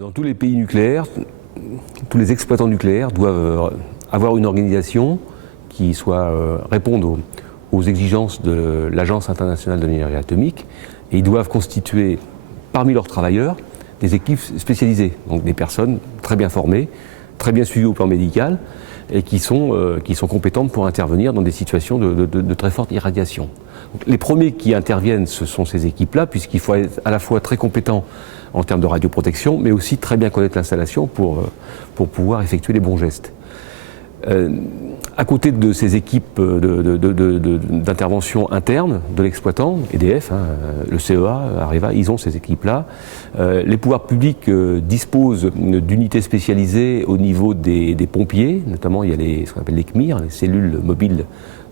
Dans tous les pays nucléaires, tous les exploitants nucléaires doivent avoir une organisation qui réponde aux exigences de l'Agence internationale de l'énergie atomique, et ils doivent constituer parmi leurs travailleurs des équipes spécialisées, donc des personnes très bien formées, très bien suivies au plan médical et qui sont compétentes pour intervenir dans des situations de très forte irradiation. Donc, les premiers qui interviennent, ce sont ces équipes-là, puisqu'il faut être à la fois très compétent en termes de radioprotection, mais aussi très bien connaître l'installation pour pouvoir effectuer les bons gestes. À côté de ces équipes d'intervention interne de l'exploitant, EDF, le CEA, Areva, ils ont ces équipes-là. Les pouvoirs publics disposent d'unités spécialisées au niveau des pompiers, notamment il y a ce qu'on appelle les CMIR, les cellules mobiles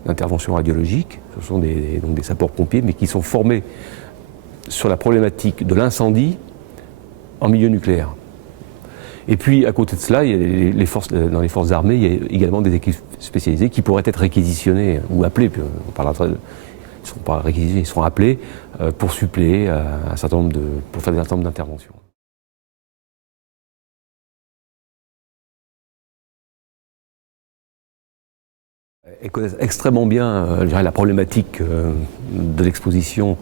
d'intervention radiologique. Ce sont donc des sapeurs-pompiers, mais qui sont formés sur la problématique de l'incendie en milieu nucléaire. Et puis, à côté de cela, il y a dans les forces armées, il y a également des équipes spécialisées qui pourraient être réquisitionnées ou appelées. On parlera ils ne seront pas réquisitionnés, ils seront appelés pour suppléer pour faire un certain nombre d'interventions. Elles connaissent extrêmement bien je dirais, la problématique de l'exposition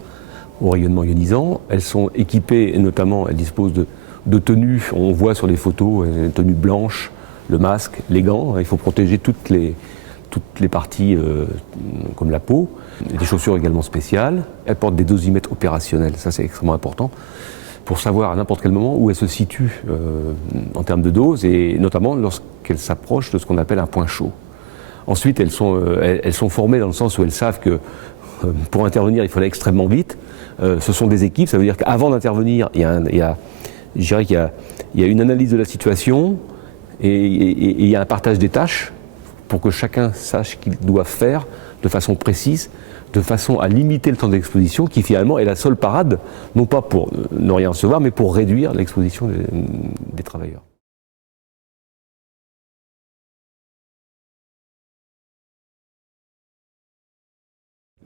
au rayonnement ionisant. Elles sont équipées, et notamment, elles disposent de tenues, on voit sur les photos, une tenue blanche, le masque, les gants. Il faut protéger toutes les parties comme la peau. Des chaussures également spéciales. Elles portent des dosimètres opérationnels, ça c'est extrêmement important, pour savoir à n'importe quel moment où elles se situent en termes de dose, et notamment lorsqu'elles s'approchent de ce qu'on appelle un point chaud. Ensuite, elles sont formées dans le sens où elles savent que pour intervenir, il faut aller extrêmement vite. Ce sont des équipes, ça veut dire qu'avant d'intervenir, je dirais qu'il y a une analyse de la situation et il y a un partage des tâches pour que chacun sache ce qu'il doit faire de façon précise, de façon à limiter le temps d'exposition qui finalement est la seule parade, non pas pour ne rien recevoir, mais pour réduire l'exposition des travailleurs.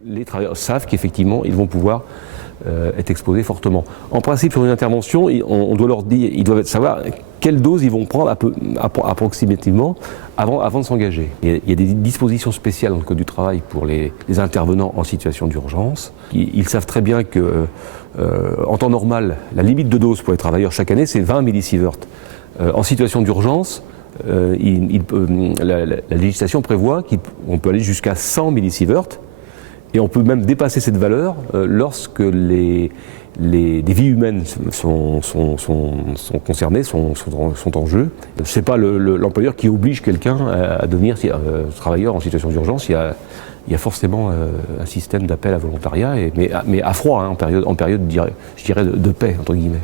Les travailleurs savent qu'effectivement, ils vont pouvoir être exposés fortement. En principe, sur une intervention, on doit leur dire, ils doivent savoir quelle dose ils vont prendre approximativement avant de s'engager. Il y a des dispositions spéciales dans le Code du travail pour les intervenants en situation d'urgence. Ils savent très bien que, en temps normal, la limite de dose pour les travailleurs chaque année, c'est 20 millisieverts. En situation d'urgence, la législation prévoit qu'on peut aller jusqu'à 100 millisieverts. Et on peut même dépasser cette valeur lorsque des vies humaines sont concernées, sont en jeu. Ce n'est pas l'employeur qui oblige quelqu'un à devenir travailleur en situation d'urgence. Il y a forcément un système d'appel à volontariat, mais à froid, en période, je dirais, de paix, entre guillemets.